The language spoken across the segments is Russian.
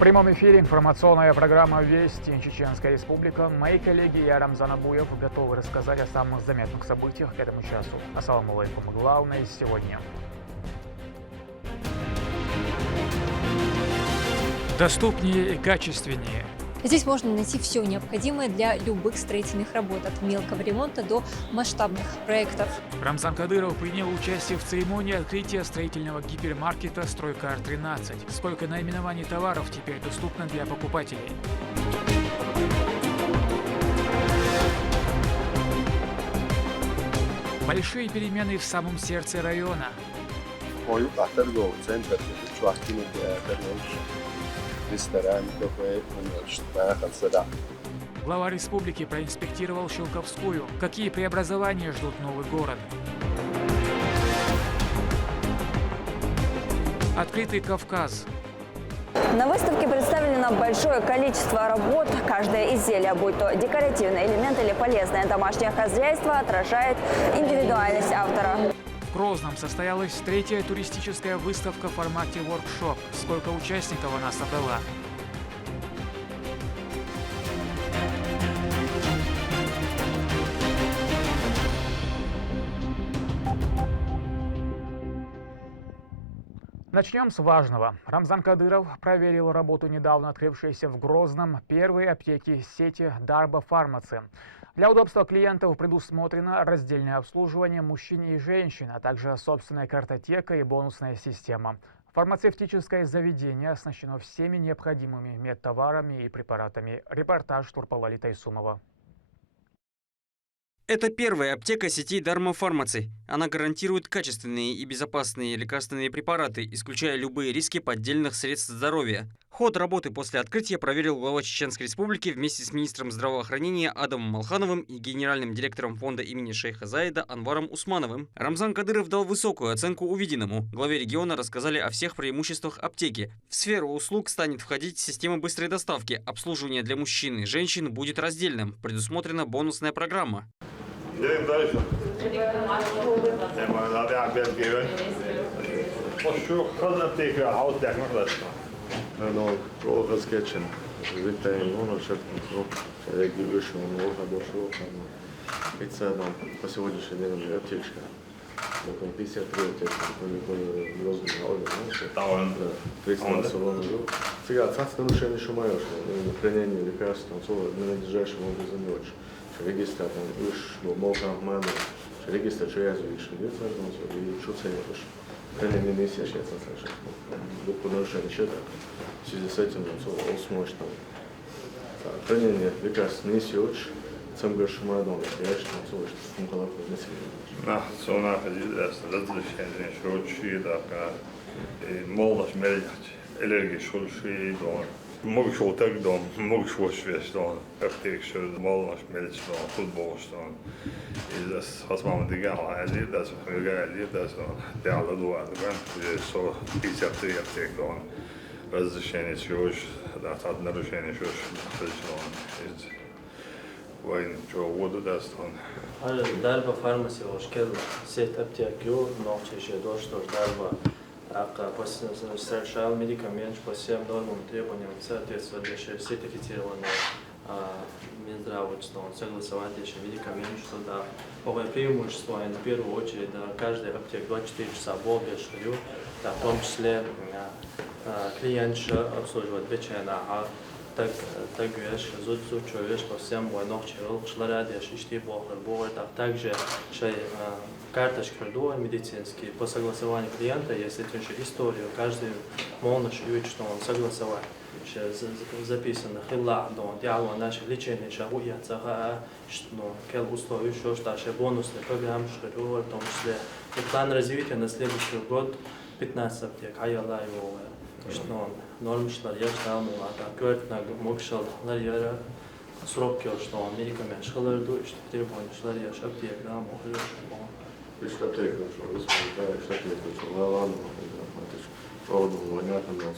прямом эфире информационная программа «Вести. Чеченская республика». Мои коллеги и я, Рамзан Абуев, готовы рассказать о самых заметных событиях к этому часу. Ассаламу алейкум. Главное сегодня. Доступнее и качественнее. Здесь можно найти все необходимое для любых строительных работ, от мелкого ремонта до масштабных проектов. Рамзан Кадыров принял участие в церемонии открытия строительного гипермаркета «Стройкар-13». Сколько наименований товаров теперь доступно для покупателей. Большие перемены в самом сердце района. Глава республики проинспектировал Щелковскую. Какие преобразования ждут новый город? Открытый Кавказ. На выставке представлено большое количество работ. Каждое изделие, будь то декоративный элемент или полезное домашнее хозяйство, отражает индивидуальность автора. В Грозном состоялась третья туристическая выставка в формате воркшоп. Сколько участников она собрала? Начнем с важного. Рамзан Кадыров проверил работу недавно открывшейся в Грозном первой аптеки сети Дарба Фармаци. Для удобства клиентов предусмотрено раздельное обслуживание мужчин и женщин, а также собственная картотека и бонусная система. Фармацевтическое заведение оснащено всеми необходимыми медтоварами и препаратами. Репортаж Турпалали Тайсумова. Это первая аптека сети Дарма Фармаци. Она гарантирует качественные и безопасные лекарственные препараты, исключая любые риски поддельных средств здоровья. Ход работы после открытия проверил глава Чеченской республики вместе с министром здравоохранения Адамом Малхановым и генеральным директором фонда имени шейха Заида Анваром Усмановым. Рамзан Кадыров дал высокую оценку увиденному. Главе региона рассказали о всех преимуществах аптеки. В сферу услуг станет входить система быстрой доставки. Обслуживание для мужчин и женщин будет раздельным. Предусмотрена бонусная программа. По сегодняшний день аптечка. 53 Сега, царство нарушение шумаешь, хранение лекарств, надлежащим образом не очень. Регистр там уж можно обмануть, регистр чаязи еще нет, и что ценишь? Хранение не сейчас слышишь. До нарушения счета в связи с этим сможешь там. Хранение лекарств не сёч, сам говоришь, молодому, я считаю, что он колокол не сильно. На, сона ходит, разрешение шурши, так, молодость мельять, аллергия шурши, дом. Могу шел так дом, могу шел связь дом, аптек что молодость мельять дом, футбол что. И das, was man mit der erlebt, das erlebt, das der alle дуа, да, so 53 аптек дом, разрешение шурш, да, от нарушения шурш, из войны, что воду даст он. Дарба Фармаци ошкел сеть аптек ю, ночью до что Дарба совершал медикамент по всем нормам требованиям соответствующие сертифицированные Минздравом, что он согласовательный медикамент, что да, по преимуществу, в первую очередь, да, каждый аптек 24 часа был без ширю, да, в том числе клиент обслуживает вечерно, а так вещь, чуешь по всем войнах чирол, шларадеш, ишти бохар, также карточки медицинские по согласованию клиента, если ты историю, каждый молодой чует, что он согласовал. Записано хилла, диалог наше лечение, шагуя, цага, что кел условия, что старшая бонусная программа, в том числе и план развития на следующий год 15 аптек, аяла его, что он норм шларья, что он говорит на мокшал ларья, срок что он медикамент, шаларду, что требования шларья, аптек, да, мокрый, что аптека, что республика, что аптека, что ладно, что понятно, но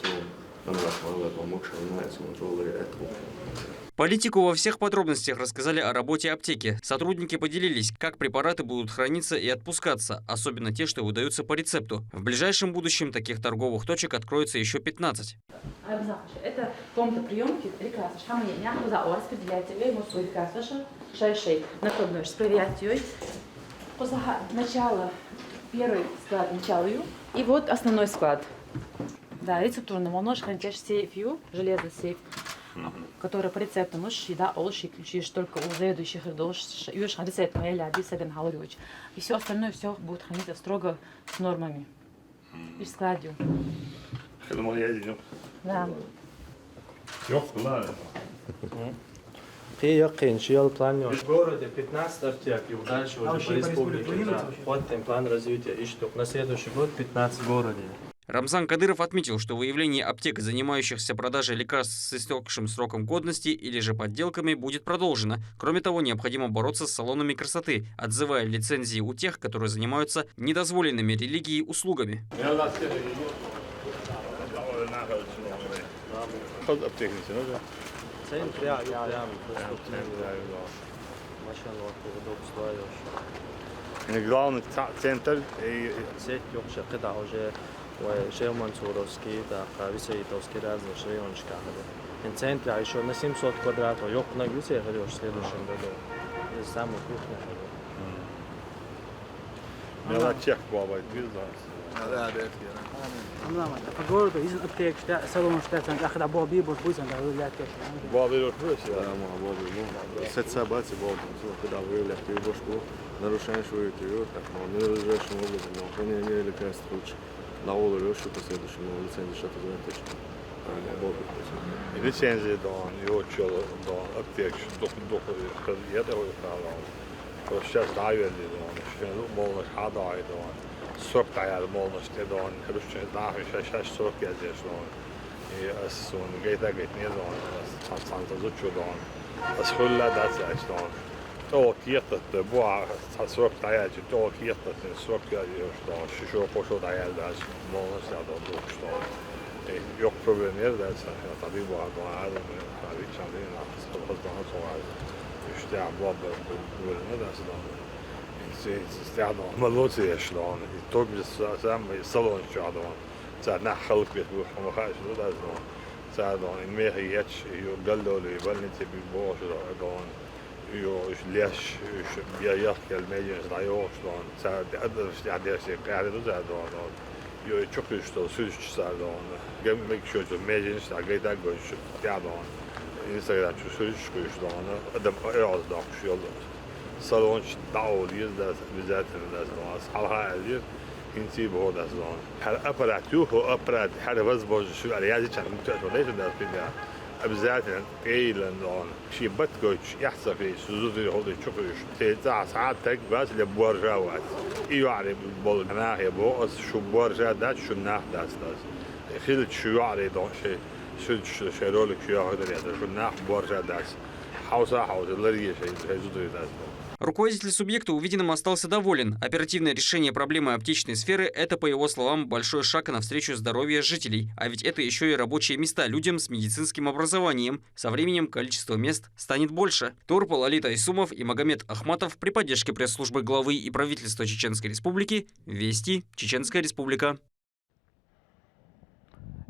по Политику во всех подробностях рассказали о работе аптеки. Сотрудники поделились, как препараты будут храниться и отпускаться, особенно те, что выдаются по рецепту. В ближайшем будущем таких торговых точек откроется еще 15. Это комната приемки лекарств. Распределяете ему свой лекарств. Шайшей накладной проверяете. Начало, первый склад начало. И вот основной склад. Да, рецептурный молнож, хранитель сейф, железный сейф, который по рецепту можешь еда олши ключишь только у заведующих рядов, юж рецепт моя ляби саден халуч. И все остальное все будет храниться строго с нормами и складью. Да. В городе 15 аптек и дальше уже по республике. Да. Вот там план развития и что на следующий год 15 в городе. Рамзан Кадыров отметил, что выявление аптек, занимающихся продажей лекарств с истекшим сроком годности или же подделками, будет продолжено. Кроме того, необходимо бороться с салонами красоты, отзывая лицензии у тех, которые занимаются недозволенными религией услугами. Главный центр وشيء منصوровский, да, Висеитовский разные райончика. В центре, а еще на 700 квадратов, ёк на Гюсе говоришь в следующем году. Это самый крупный. Я чех бывает, По городу из аптек салон штатан ахда боби бос бузан да выявлять кеш. Бобби собаки когда выявлять бошку нарушение швырки, так надлежащим образом хранение лекарств лучше. На улицу что последующему лицензию что-то точно. Лицензия да, и учил да, аптек, что я это выправлял. То сейчас давили да, что можно хадать да. Сок таял можно что да, хорошо да, сейчас сок я здесь да. И сон гейта гейт не да, санта зучу да. Асхулла да да. То киетtat boa sök tajat to kietat sök just då så tajat där månads då då jag problemer där så att vi bara går här och vi kan det så att man så här just det var det där så då så då man låter det slå i tog det samma i salon så då så när خلق بيروح ما خاش ده så då en mer hitch ju galdo det väl inte bli bra så då يو ليش بيحكي المية زرايوش دون ساعد أدرس يعني شيء قاعد يدرس دون يو تشوفش تو سويش ساعد دون جم ميك شو المية نش تاجي تاجوش تيادون إنسان شو سويش كويش دون أدم أعز دون شو يلا صالونش داول يزداد بذات الناس دون أصحابها عزيز إنتي بهود دون هل أبراتيو هو أبرات هل وزبوج شو عليه كان متأكد ليش الناس فيها أبزات قيلا دون شيء بتقولش يحصل في سوزوفي هذا تشوفش تسع ساعات تكبس لبورجاوات يعرف بول ناحية بوس شو بورجا ده شو ناح ده خيلت شو يعرف دون شو شرولك شو هذا ده شو ناح بورجا ده حوسة اللي شيء زوزوفي ده. Руководитель субъекта увиденным остался доволен. Оперативное решение проблемы аптечной сферы – это, по его словам, большой шаг навстречу здоровью жителей. А ведь это еще и рабочие места людям с медицинским образованием. Со временем количество мест станет больше. Турпал Алита Исумов и Магомед Ахматов при поддержке пресс-службы главы и правительства Чеченской Республики. Вести. Чеченская Республика.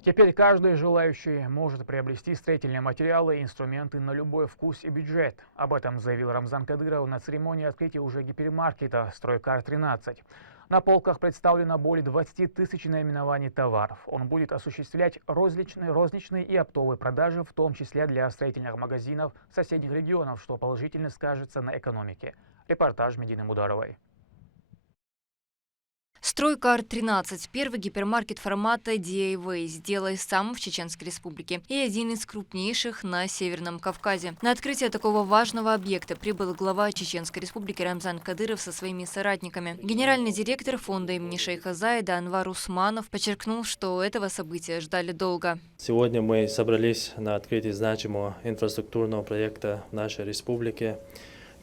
Теперь каждый желающий может приобрести строительные материалы и инструменты на любой вкус и бюджет. Об этом заявил Рамзан Кадыров на церемонии открытия уже гипермаркета «Стройкар-13». На полках представлено более 20 тысяч наименований товаров. Он будет осуществлять розничные и оптовые продажи, в том числе для строительных магазинов соседних регионов, что положительно скажется на экономике. Репортаж Медины Мударовой. «Стройкар-13» – первый гипермаркет формата DIY, сделай сам в Чеченской Республике и один из крупнейших на Северном Кавказе. На открытие такого важного объекта прибыл глава Чеченской Республики Рамзан Кадыров со своими соратниками. Генеральный директор фонда имени шейха Заида Анвар Усманов подчеркнул, что этого события ждали долго. Сегодня мы собрались на открытии значимого инфраструктурного проекта в нашей республике.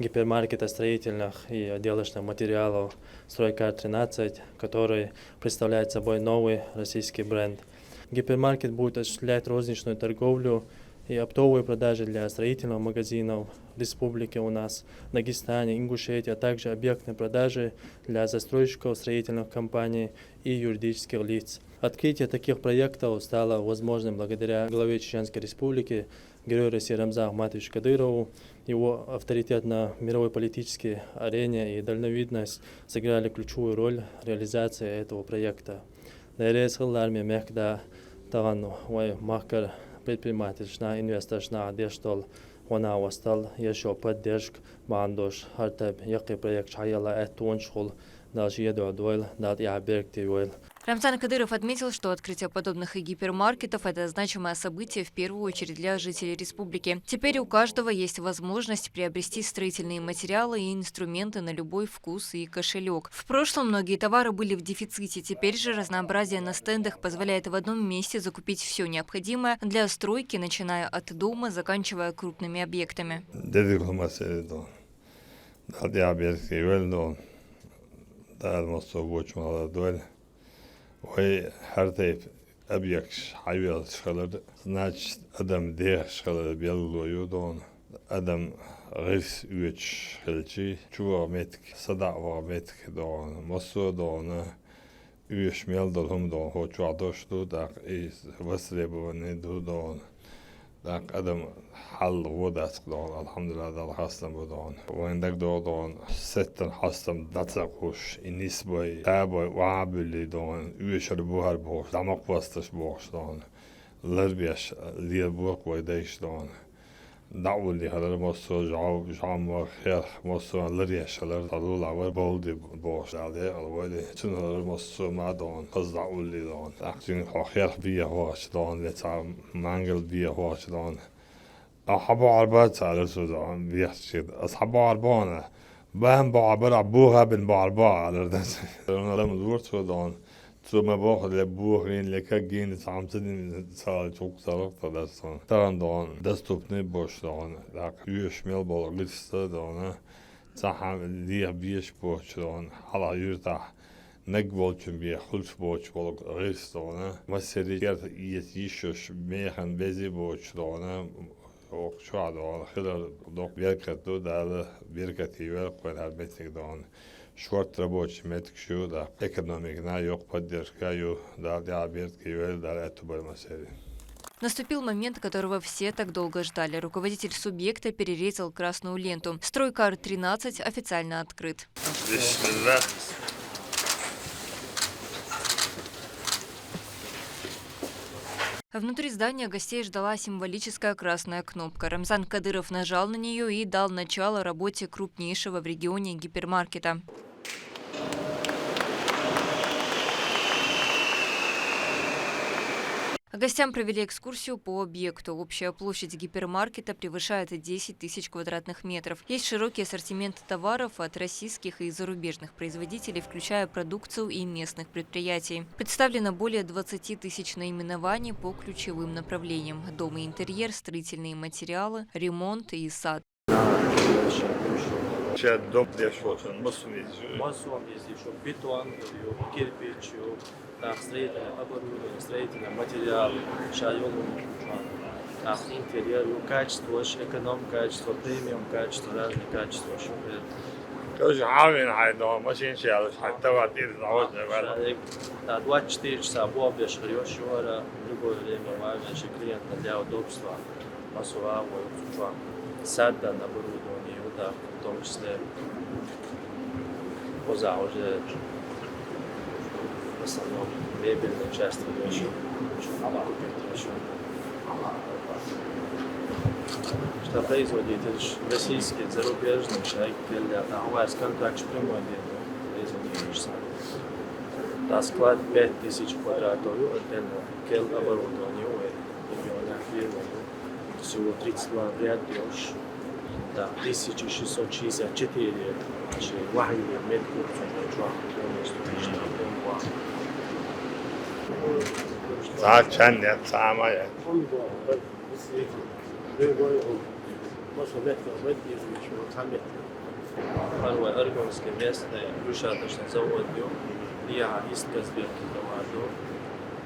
Гипермаркета строительных и отделочных материалов «Стройкар-13», который представляет собой новый российский бренд. Гипермаркет будет осуществлять розничную торговлю и оптовые продажи для строительных магазинов в республике у нас, Дагестане, Ингушетии, а также объектные продажи для застройщиков строительных компаний и юридических лиц. Открытие таких проектов стало возможным благодаря главе Чеченской Республики, герою России Рамзану Ахматовичу Кадырову. Его авторитет на мировой политической арене и дальновидность сыграли ключевую роль в реализации этого проекта. Предпринимательщина, инвесторщина, дештол, она остал еще поддержка, бандош, хартаб, який проект шаяла этун школ, даже еду адвойл, дат я объективойл. Рамзан Кадыров отметил, что открытие подобных гипермаркетов – это значимое событие в первую очередь для жителей республики. Теперь у каждого есть возможность приобрести строительные материалы и инструменты на любой вкус и кошелек. В прошлом многие товары были в дефиците, теперь же разнообразие на стендах позволяет в одном месте закупить все необходимое для стройки, начиная от дома, заканчивая крупными объектами. وهي هرتيب أبيكش حيوال شغلر ناچ أدم ده شغلر بيلو يودون أدم غيس ويتش خلشي شو عمتك صدق وعمتك دون مصو دون ويش ميل دون دون هو شو عدوش دو داق إيس وسري بوني دو دون داق أدم حل وداسك دون الحمد لله دال حسن بدون وعندك دون ستن حسن داتساقوش النسبة تابع وعبلي دون ويشر بوهر بوش دمق وستش بوش دون لربيش لير بوك ويديش دون دعو اللي هذا مصو جام خير مصو لريش لر طلول عور بولدي بوش عليه الوالي شنو هذا مصو ما دون قصد دعو اللي دون أخشين خير بيه هواش دون لتعم مانجل بيه هواش دون أصحابه عربات على السودان بيحكي أصحابه عربانة بهم بعبر بوها بن بعربا على الدنس أنا لما دورت السودان ثم باخذ لبوهين لكجين تعمتني صار çok sarık da son taran don destopne boş don da yüşmel bol liste don saham diye bir boş don hala yurta نقبل بيخلص بوش بول غيرستونا مسيري كرت يتيشش ميخن بزي بوش دونا وشو عدوان خلال دوق بيركت دو داله بيركت يوال قوين هالبيتك دون شورت рабочий метк شو دا экономик на yok поддержка ю да да бирт يوال да эту бормасери. Наступил момент, которого все так долго ждали. Руководитель субъекта перерезал красную ленту. Стройкар 13 официально открыт. Внутри здания гостей ждала символическая красная кнопка. Рамзан Кадыров нажал на нее и дал начало работе крупнейшего в регионе гипермаркета. Гостям провели экскурсию по объекту. Общая площадь гипермаркета превышает 10 тысяч квадратных метров. Есть широкий ассортимент товаров от российских и зарубежных производителей, включая продукцию и местных предприятий. Представлено более 20 тысяч наименований по ключевым направлениям: дом и интерьер, строительные материалы, ремонт и сад. Дом бетон, кирпич, строительные оборудование, строительные материалы, интерьер, качество, эконом качество, премиум качество, разные качества. Тоже عامل هاي ماشين شغال حتى وقتين زواج نقول 24 часа бобе шрёшь ора любое время важно же клиента для удобства массового обслуживания сада на оборудование да в том числе поза уже в основном мебельная часть еще что производитель российский, зарубежный человек для того, контракт прямой производитель. На склад 5000 квадратов, отдельно кел оборудование у региона фирмы. Всего 32 рядов, да, 1664 вахи метров Первое аргонское местное рушаточный завод, я искал сберки товаров,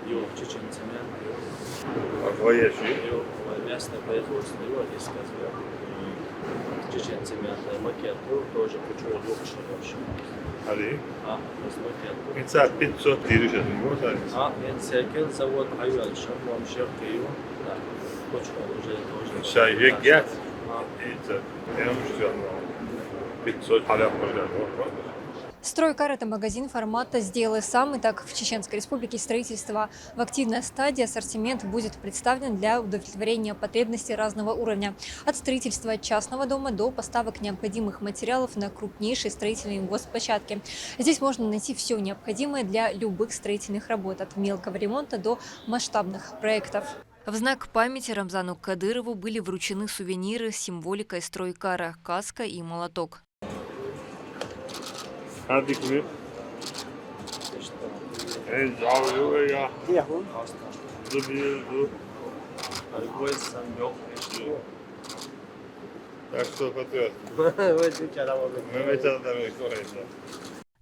Его чеченцемент, Воящий. его местное производство, его риска сверху. Чеченцемент, макету тоже почему лучше вообще. Ali. Без макету. İnsan 500 girişe duyuyor. Мен секел завод Айвел Шамвам Шевкею. Да, почему уже тоже. Şey yek. İnsan. En ucuz 500 hala koyuyor. Стройкар – это магазин формата «Сделай сам». Итак, в Чеченской Республике строительство в активной стадии. Ассортимент будет представлен для удовлетворения потребностей разного уровня. От строительства частного дома до поставок необходимых материалов на крупнейшие строительные госплощадки. Здесь можно найти все необходимое для любых строительных работ. От мелкого ремонта до масштабных проектов. В знак памяти Рамзану Кадырову были вручены сувениры с символикой стройкара – каска и молоток. Hadi gibi. Zavıyor ya. Duruyordu. Так что потом. Mehmet Adam'ı koyacağım.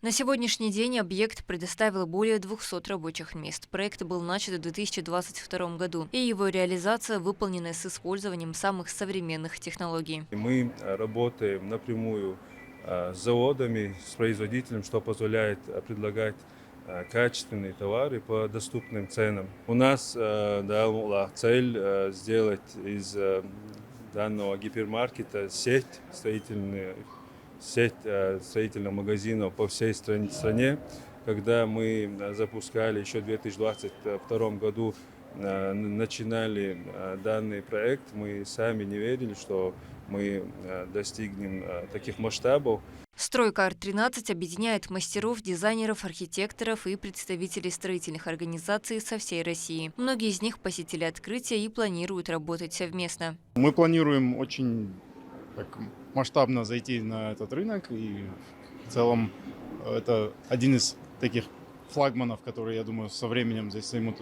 На сегодняшний день объект предоставил более 200 рабочих мест. Проект был начат в 2022 году, и его реализация выполнена с использованием самых современных технологий. Мы работаем напрямую с заводами, с производителем, что позволяет предлагать качественные товары по доступным ценам. У нас цель сделать из данного гипермаркета сеть строительных магазинов по всей стране. Когда мы запускали еще в 2022 году, начинали данный проект, мы сами не верили, что мы достигнем таких масштабов. Стройкар-13 объединяет мастеров, дизайнеров, архитекторов и представителей строительных организаций со всей России. Многие из них посетили открытие и планируют работать совместно. Мы планируем очень масштабно зайти на этот рынок, и в целом это один из таких флагманов, которые, я думаю, со временем здесь займут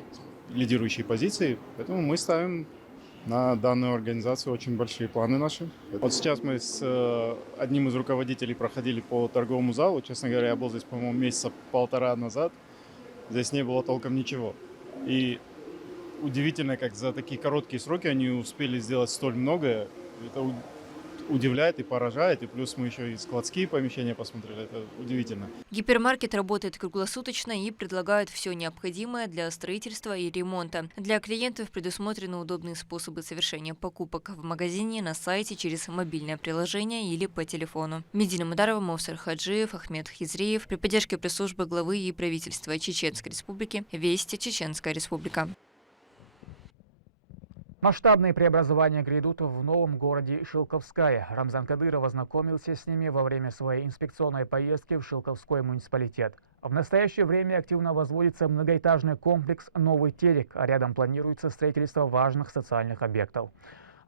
лидирующие позиции. Поэтому мы ставим на данную организацию очень большие планы наши. Вот сейчас мы с одним из руководителей проходили по торговому залу. Честно говоря, я был здесь, по-моему, месяца полтора назад. Здесь не было толком ничего. И удивительно, как за такие короткие сроки они успели сделать столь многое. Это удивляет и поражает, и плюс мы еще и складские помещения посмотрели, это удивительно. Гипермаркет работает круглосуточно и предлагает все необходимое для строительства и ремонта. Для клиентов предусмотрены удобные способы совершения покупок в магазине, на сайте, через мобильное приложение или по телефону. Медина Мударова, Мовсар Хаджиев, Ахмед Хизриев при поддержке пресс-службы главы и правительства Чеченской Республики. Вести, Чеченская Республика. Масштабные преобразования грядут в новом городе Шилковская. Рамзан Кадыров ознакомился с ними во время своей инспекционной поездки в Шилковской муниципалитет. В настоящее время активно возводится многоэтажный комплекс «Новый Терек», а рядом планируется строительство важных социальных объектов.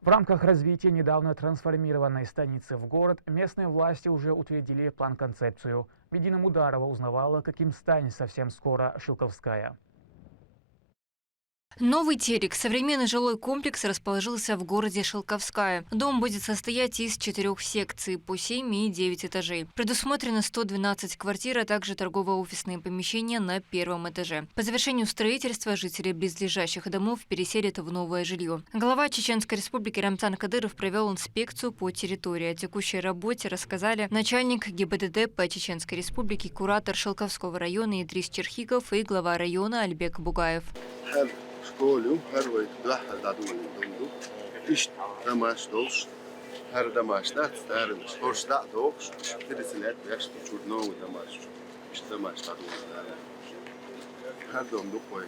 В рамках развития недавно трансформированной станицы в город местные власти уже утвердили план-концепцию. Медина Мударова узнавала, каким станет совсем скоро Шилковская. Новый Терек – современный жилой комплекс, расположился в городе Шилковская. Дом будет состоять из 4 секций по 7 и 9 этажей. Предусмотрено 112 квартир, а также торгово-офисные помещения на 1-м этаже. По завершению строительства жители близлежащих домов переселят в новое жилье. Глава Чеченской Республики Рамзан Кадыров провел инспекцию по территории. О текущей работе рассказали начальник ГИБДД по Чеченской Республике, куратор Шилковского района Идрис Черхиков и глава района Альбек Бугаев. Школу, первый дадулу, ищ домаш долш, хер домашна, старый, спорста долш, 30 лет, я что чудного домаш, ищ домаш дадулу, хер дом духой,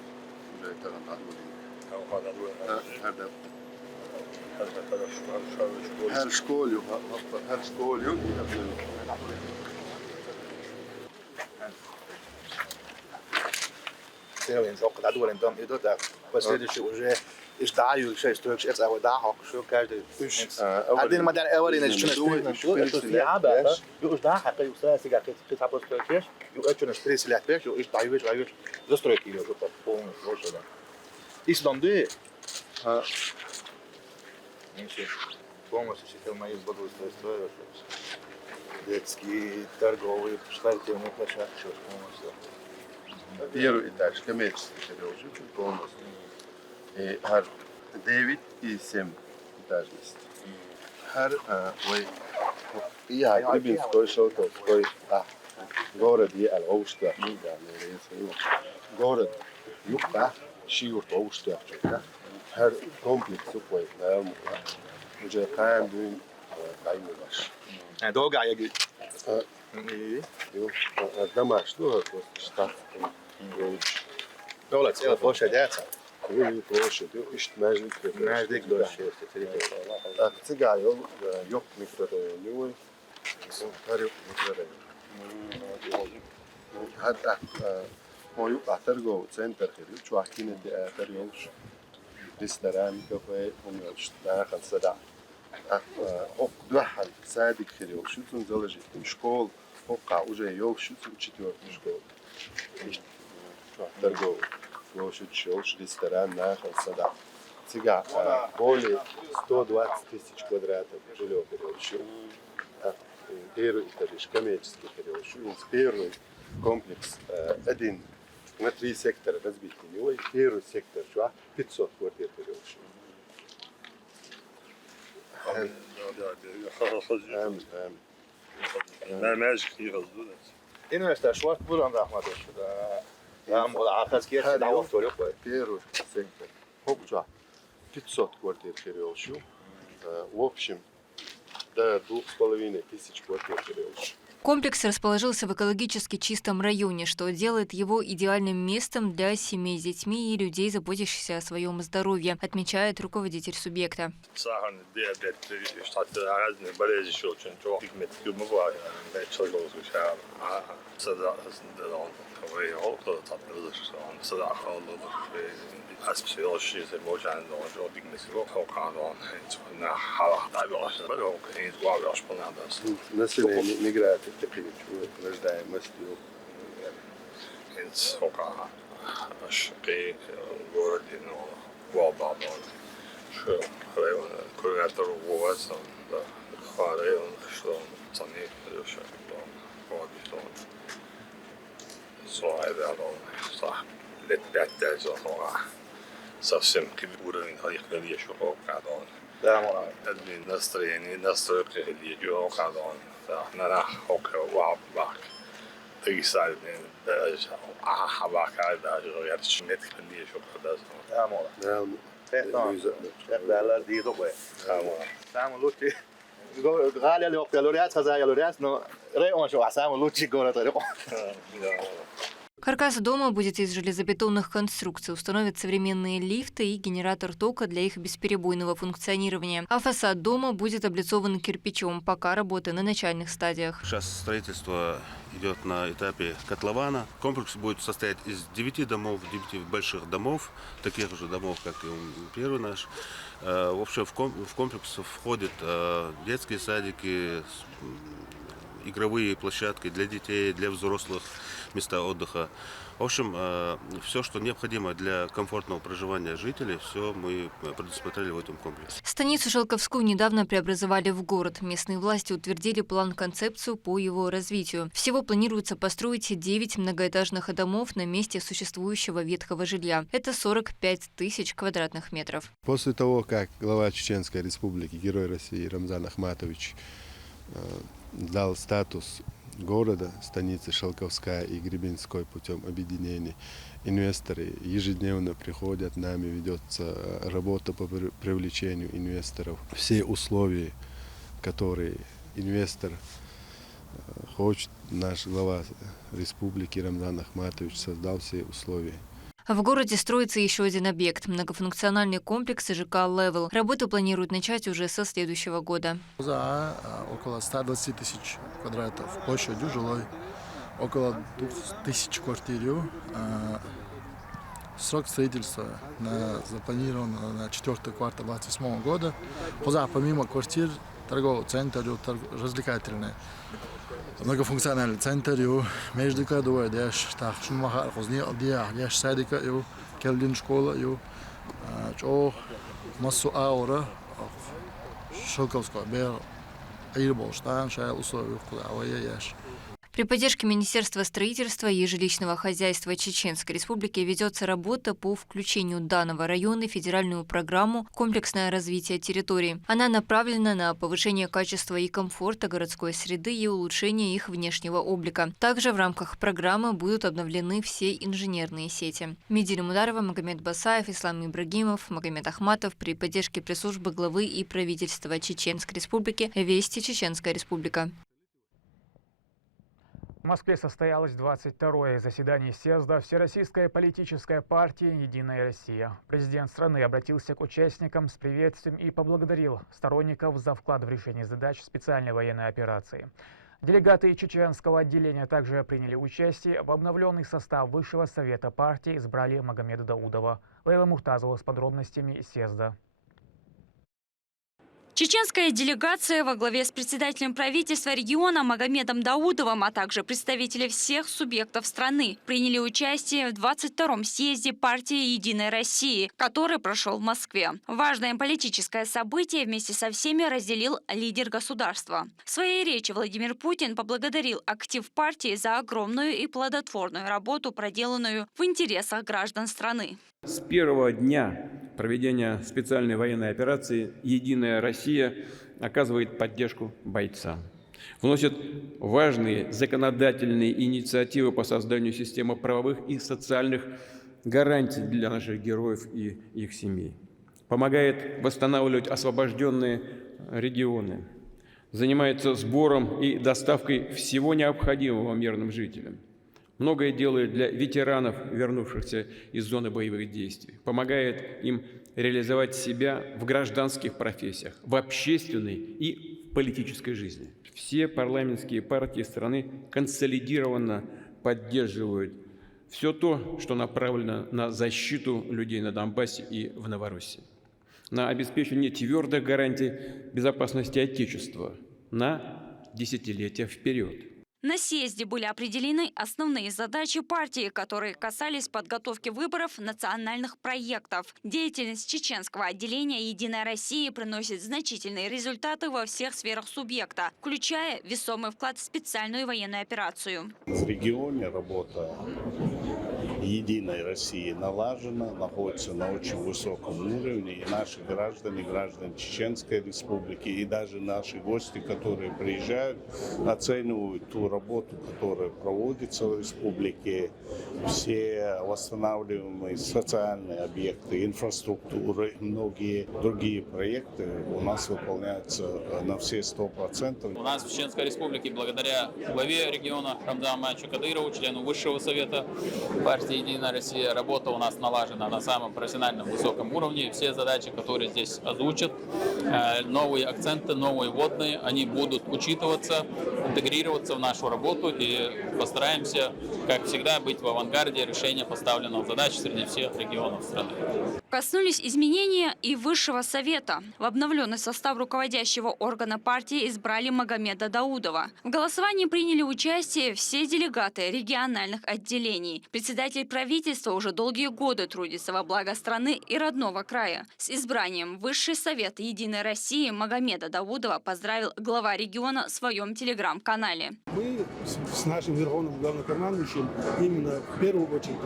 уже это дадулу, хер школу, Serien ook dat doen en dan is dat pas dit is уже is daar je zegt stuk echt al daar ook zo kijk dus hadden maar dan ever in het doen zo is het ja bas je is daar heb je zo zeg ik het heb het keer je het een stress laat weg je is daar je zo stuk hier zo dat gewoon zo zo is dan de ничего полностью сидел на избаду строил детские торговые площадки у них площадки полностью первый этаж коммерческий переложил полностью. И Дэвид и 7 этажность. Я Гребинской Шелковской город я Алгоушта. Город Юкта, Шиурт Алгоушта. Комплекс такой, уже каем дуем каймуваш. Долго я говорю. Домашнего штат. Долго целая площадь яйца. Площадь, междик дольше. Цыгаю, ёк микрорайон, парю микрорайон. Хата мою торговый центр, чувакины торговцы. Ресторан, кафе, умеешь, да, хансада. Двахал, садик херил, шутун заложить, школ, уже ел, шутун 4-ю школу. Торговый, площадь, шелш, ресторан, на хансада. Цыга, более 120 тысяч квадратов жилье переучил. Первый этаж, коммерческий переучил. Первый комплекс, один на 3 сектора разбитый. Первый сектор, 500 квартир переучил. Инвестор шварт буран рахматович. Там ахаские даур толик. Первый сектор. 500 квартир переучил. В общем, до 2500 квартир переучил. Комплекс расположился в экологически чистом районе, что делает его идеальным местом для семей с детьми и людей, заботящихся о своем здоровье, отмечает руководитель субъекта. Население миграции такие рождаемостью. Совсем уровень их шухов кадон. Настроение, настрой религию кадон. На хоке вабак. Ты сами даже хабака даже я чмет религию шухов. Да, мола. Да. Да, دي دوبه. سامو لوتي. غالي اللي وقت لوريات خزايا لوريات но ريون شو سامو لوتي город ريون. Каркас дома будет из железобетонных конструкций, установят современные лифты и генератор тока для их бесперебойного функционирования. А фасад дома будет облицован кирпичом, пока работы на начальных стадиях. Сейчас строительство идет на этапе котлована. Комплекс будет состоять из 9 домов, 9 больших домов, таких же домов, как и первый наш. В общем, в комплекс входят детские садики, игровые площадки для детей, для взрослых, места отдыха. В общем, все, что необходимо для комфортного проживания жителей, все мы предусмотрели в этом комплексе. Станицу Шелковскую недавно преобразовали в город. Местные власти утвердили план-концепцию по его развитию. Всего планируется построить 9 многоэтажных домов на месте существующего ветхого жилья. Это 45 тысяч квадратных метров. После того, как глава Чеченской Республики, Герой России Рамзан Ахматович дал статус города, станицы Шелковская и Гребинской путем объединения, инвесторы ежедневно приходят, нами ведется работа по привлечению инвесторов. Все условия, которые инвестор хочет, наш глава республики Рамзан Ахматович создал все условия. В городе строится еще один объект – многофункциональный комплекс ЖК «Левел». Работу планируют начать уже со следующего года. За около 120 тысяч квадратов площадью жилой, около 2000 квартир. Срок строительства запланирован на 4-й квартал 2028 года. Помимо квартир, торговый центр, развлекательный. Многофункциональный центр, между кладовой, деш, так, шумахар, хозни, деш, садика, келдин школа, массу аура, Шелковская, бер, Ирболштан, шайл условия, куда, еш. При поддержке Министерства строительства и жилищного хозяйства Чеченской Республики ведется работа по включению данного района в федеральную программу «Комплексное развитие территории». Она направлена на повышение качества и комфорта городской среды и улучшение их внешнего облика. Также в рамках программы будут обновлены все инженерные сети. Медина Мударова, Магомед Басаев, Ислам Ибрагимов, Магомед Ахматов при поддержке пресс-службы главы и правительства Чеченской Республики «Вести Чеченская Республика». В Москве состоялось 22-е заседание съезда Всероссийской политической партии «Единая Россия». Президент страны обратился к участникам с приветствием и поблагодарил сторонников за вклад в решение задач специальной военной операции. Делегаты чеченского отделения также приняли участие. В обновленный состав Высшего совета партии избрали Магомеда Даудова. Лейла Муртазова с подробностями съезда. Чеченская делегация во главе с председателем правительства региона Магомедом Даудовым, а также представители всех субъектов страны приняли участие в 22-м съезде партии «Единой России», который прошел в Москве. Важное политическое событие вместе со всеми разделил лидер государства. В своей речи Владимир Путин поблагодарил актив партии за огромную и плодотворную работу, проделанную в интересах граждан страны. С первого дня проведения специальной военной операции «Единая Россия» оказывает поддержку бойцам. Вносит важные законодательные инициативы по созданию системы правовых и социальных гарантий для наших героев и их семей. Помогает восстанавливать освобожденные регионы. Занимается сбором и доставкой всего необходимого мирным жителям. Многое делает для ветеранов, вернувшихся из зоны боевых действий. Помогает им реализовать себя в гражданских профессиях, в общественной и в политической жизни. Все парламентские партии страны консолидированно поддерживают все то, что направлено на защиту людей на Донбассе и в Новороссии, на обеспечение твердых гарантий безопасности Отечества на десятилетия вперед. На съезде были определены основные задачи партии, которые касались подготовки выборов национальных проектов. Деятельность чеченского отделения «Единой России» приносит значительные результаты во всех сферах субъекта, включая весомый вклад в специальную военную операцию. В регионе работа «Единой России» налажена, находится на очень высоком уровне. И наши граждане Чеченской Республики, и даже наши гости, которые приезжают, оценивают ту работу, которая проводится в республике. Все восстанавливаемые социальные объекты, инфраструктура и многие другие проекты у нас выполняются на все 100%. У нас в Чеченской Республике, благодаря главе региона Рамзану Ахматовичу Кадырову, члену Высшего совета партии «Единая Россия», работа у нас налажена на самом профессиональном высоком уровне. Все задачи, которые здесь озвучат, новые акценты, новые вводные, они будут учитываться, интегрироваться в нашу работу, и постараемся, как всегда, быть в авангарде решения поставленных задач среди всех регионов страны. Коснулись изменения и Высшего совета. В обновленный состав руководящего органа партии избрали Магомеда Даудова. В голосовании приняли участие все делегаты региональных отделений. Председатель правительства уже долгие годы трудится во благо страны и родного края. С избранием в Высший совет «Единой России» Магомеда Даудова поздравил глава региона в своем телеграм-канале. Мы с нашим верховным главнокомандующим именно в первую очередь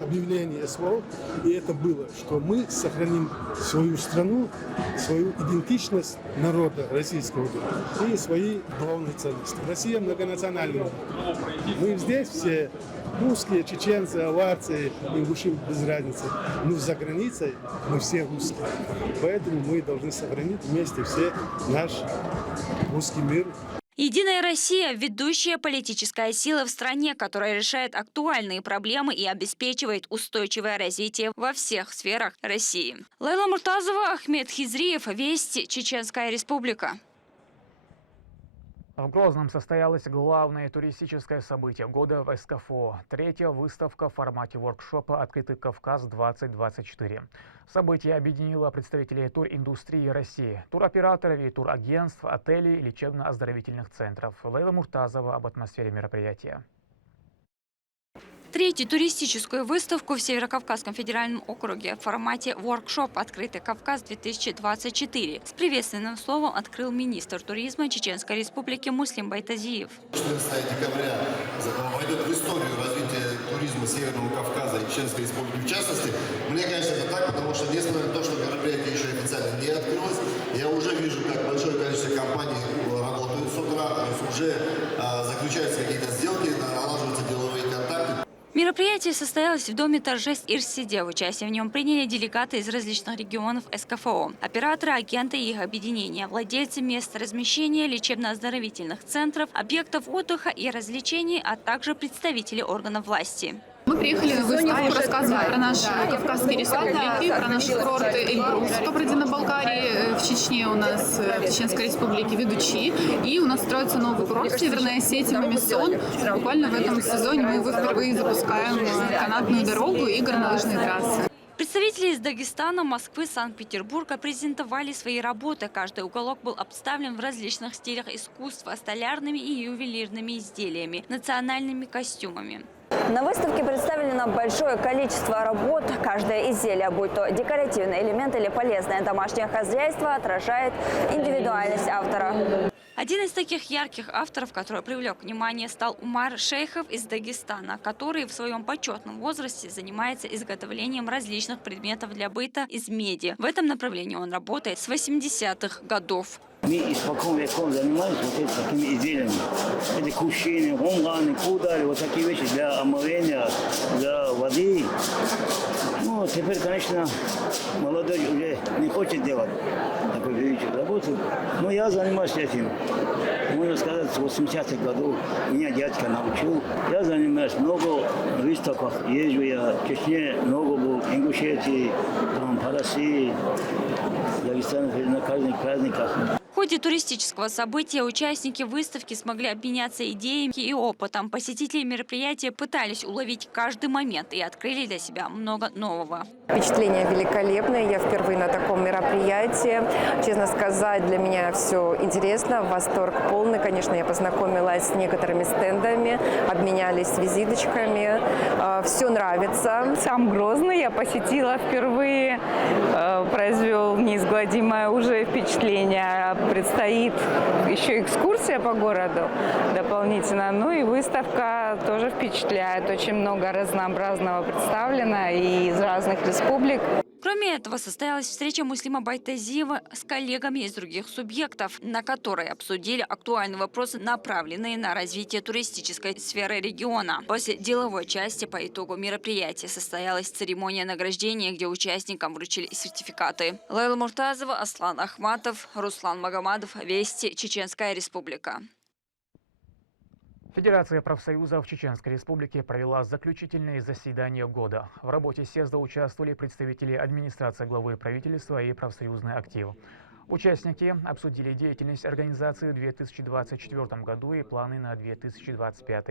объявление СВО, и это было, что мы сохраним свою страну, свою идентичность народа российского и свои главные ценности. Россия многонациональная. Мы здесь все русские, чеченцы, аварцы, ингуши без разницы. Но за границей мы все русские. Поэтому мы должны сохранить вместе все наш русский мир. «Единая Россия» – ведущая политическая сила в стране, которая решает актуальные проблемы и обеспечивает устойчивое развитие во всех сферах России. Лейла Муртазова, Ахмед Хизриев, Вести, Чеченская Республика. В Грозном состоялось главное туристическое событие года в СКФО. Третья выставка в формате воркшопа «Открытый Кавказ-2024». Событие объединило представителей туриндустрии России, туроператоров и турагентств, отелей, лечебно-оздоровительных центров. Лейла Муртазова об атмосфере мероприятия. Третью туристическую выставку в Северокавказском федеральном округе в формате воркшоп «Открытый Кавказ-2024» с приветственным словом открыл министр туризма Чеченской Республики Муслим Байтазиев. 14 декабря войдет в историю развития туризма Северного Кавказа и Чеченской Республики в частности. Мне кажется, это так, потому что, несмотря на то, что мероприятие еще официально не открылось, я уже вижу, как большое количество компаний работают с утра, то есть уже заключаются какие-то сделки, налаживаются деловые контакты. Мероприятие состоялось в доме торжеств Ирсиде. Участие в нем приняли делегаты из различных регионов СКФО, операторы, агенты и их объединения, владельцы мест размещения, лечебно-оздоровительных центров, объектов отдыха и развлечений, а также представители органов власти. Мы приехали на выставку рассказывать про наши Кавказские республики, про наши курорты Эльбрус, в Кабардино-Балкарии, в Чечне у нас, в Чеченской республике, Ведучи. И у нас строится новый курорт в Северной Осетии, Мамисон. Буквально в этом сезоне мы впервые запускаем канатную дорогу и горнолыжные трассы. Представители из Дагестана, Москвы, Санкт-Петербурга презентовали свои работы. Каждый уголок был обставлен в различных стилях искусства, столярными и ювелирными изделиями, национальными костюмами. На выставке представлено большое количество работ. Каждое изделие, будь то декоративный элемент или полезное домашнее хозяйство, отражает индивидуальность автора. Один из таких ярких авторов, который привлек внимание, стал Умар Шейхов из Дагестана, который в своем почетном возрасте занимается изготовлением различных предметов для быта из меди. В этом направлении он работает с 80-х годов. Мы испокон веков занимались вот такими изделиями. Это кувшины, гонганы, кудали, вот такие вещи для омовения, для воды. Ну, теперь, конечно, молодежь уже не хочет делать такую великую работу. Но я занимаюсь этим. Можно сказать, с 80-х годов меня дядька научил. Я занимаюсь много в выставках. Езжу я в Чечне, много был, в Ингушетии, там, по России, в Дагестане, на каждых праздниках. В ходе туристического события участники выставки смогли обменяться идеями и опытом. Посетители мероприятия пытались уловить каждый момент и открыли для себя много нового. Впечатление великолепное. Я впервые на таком мероприятии. Честно сказать, для меня все интересно. Восторг полный. Конечно, я познакомилась с некоторыми стендами, обменялись визиточками. Все нравится. Сам Грозный я посетила впервые. Произвел неизгладимое уже впечатление. Предстоит еще экскурсия по городу дополнительно. Ну и выставка тоже впечатляет. Очень много разнообразного представлено и из разных республик. Кроме этого, состоялась встреча Муслима Байтазиева с коллегами из других субъектов, на которой обсудили актуальные вопросы, направленные на развитие туристической сферы региона. После деловой части по итогу мероприятия состоялась церемония награждения, где участникам вручили сертификаты. Лейла Муртазова, Аслан Ахматов, Руслан Магомадов, Вести, Чеченская Республика. Федерация профсоюзов Чеченской Республики провела заключительные заседания года. В работе съезда участвовали представители администрации главы правительства и профсоюзный актив. Участники обсудили деятельность организации в 2024 году и планы на 2025.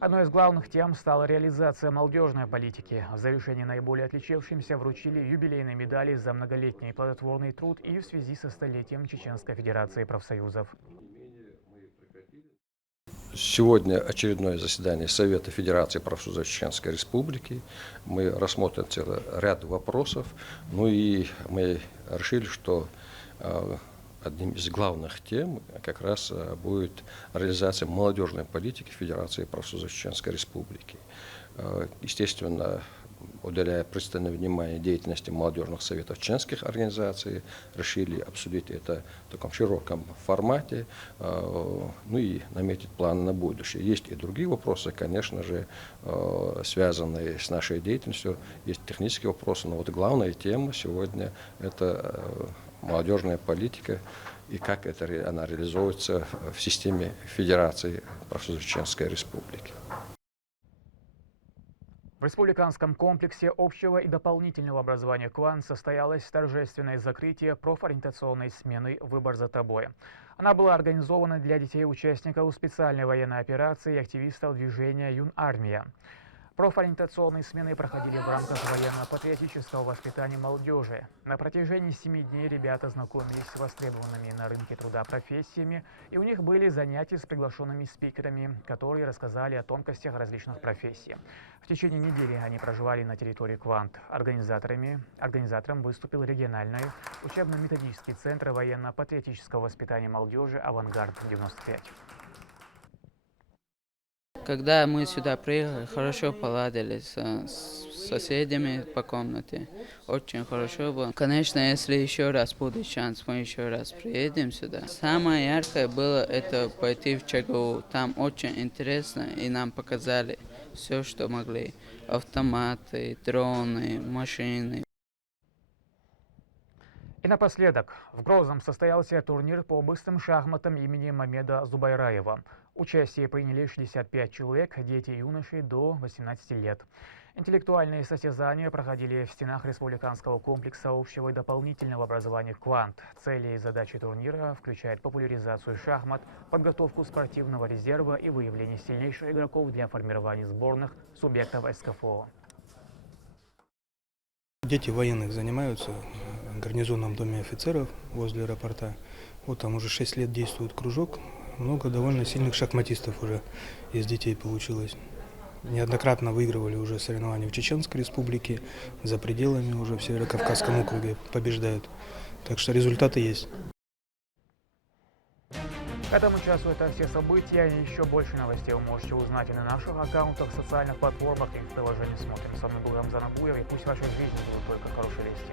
Одной из главных тем стала реализация молодежной политики. В завершении наиболее отличившимся вручили юбилейные медали за многолетний плодотворный труд и в связи со столетием Чеченской Федерации профсоюзов. Сегодня очередное заседание Совета Федерации профсоюзов Чеченской Республики. Мы рассмотрим целый ряд вопросов. Ну и мы решили, что одним из главных тем как раз будет реализация молодежной политики Федерации профсоюзов Чеченской Республики. Естественно, уделяя пристальное внимание деятельности молодежных советов чеченских организаций, решили обсудить это в таком широком формате, ну и наметить планы на будущее. Есть и другие вопросы, конечно же, связанные с нашей деятельностью, есть технические вопросы, но вот главная тема сегодня – это молодежная политика и как она реализуется в системе Федерации профсоюзов Чеченской Республики. В республиканском комплексе общего и дополнительного образования КВАН состоялось торжественное закрытие профориентационной смены «Выбор за тобой». Она была организована для детей-участников специальной военной операции и активистов движения «Юнармия». Профориентационные смены проходили в рамках военно-патриотического воспитания молодежи. На протяжении 7 дней ребята знакомились с востребованными на рынке труда профессиями, и у них были занятия с приглашенными спикерами, которые рассказали о тонкостях различных профессий. В течение недели они проживали на территории Квант. Организатором выступил региональный учебно-методический центр военно-патриотического воспитания молодежи «Авангард-95». Когда мы сюда приехали, хорошо поладили с соседями по комнате. Очень хорошо было. Конечно, если еще раз будет шанс, мы еще раз приедем сюда. Самое яркое было это пойти в ЧГУ. Там очень интересно, и нам показали все, что могли. Автоматы, дроны, машины. И напоследок, в Грозном состоялся турнир по быстрым шахматам имени Мамеда Зубайраева. Участие приняли 65 человек, дети и юноши до 18 лет. Интеллектуальные состязания проходили в стенах республиканского комплекса общего и дополнительного образования «Квант». Цели и задачи турнира включают популяризацию шахмат, подготовку спортивного резерва и выявление сильнейших игроков для формирования сборных субъектов СКФО. Дети военных занимаются в гарнизонном доме офицеров возле аэропорта. Вот там уже 6 лет действует кружок. Много довольно сильных шахматистов уже из детей получилось. Неоднократно выигрывали уже соревнования в Чеченской Республике, за пределами уже в Северо-Кавказском округе побеждают. Так что результаты есть. К этому часу это все события. И еще больше новостей вы можете узнать и на наших аккаунтах, социальных платформах и в приложении «Смотрим». С вами был Рамзан Акуев, и пусть в вашей жизни будут только хорошие вести.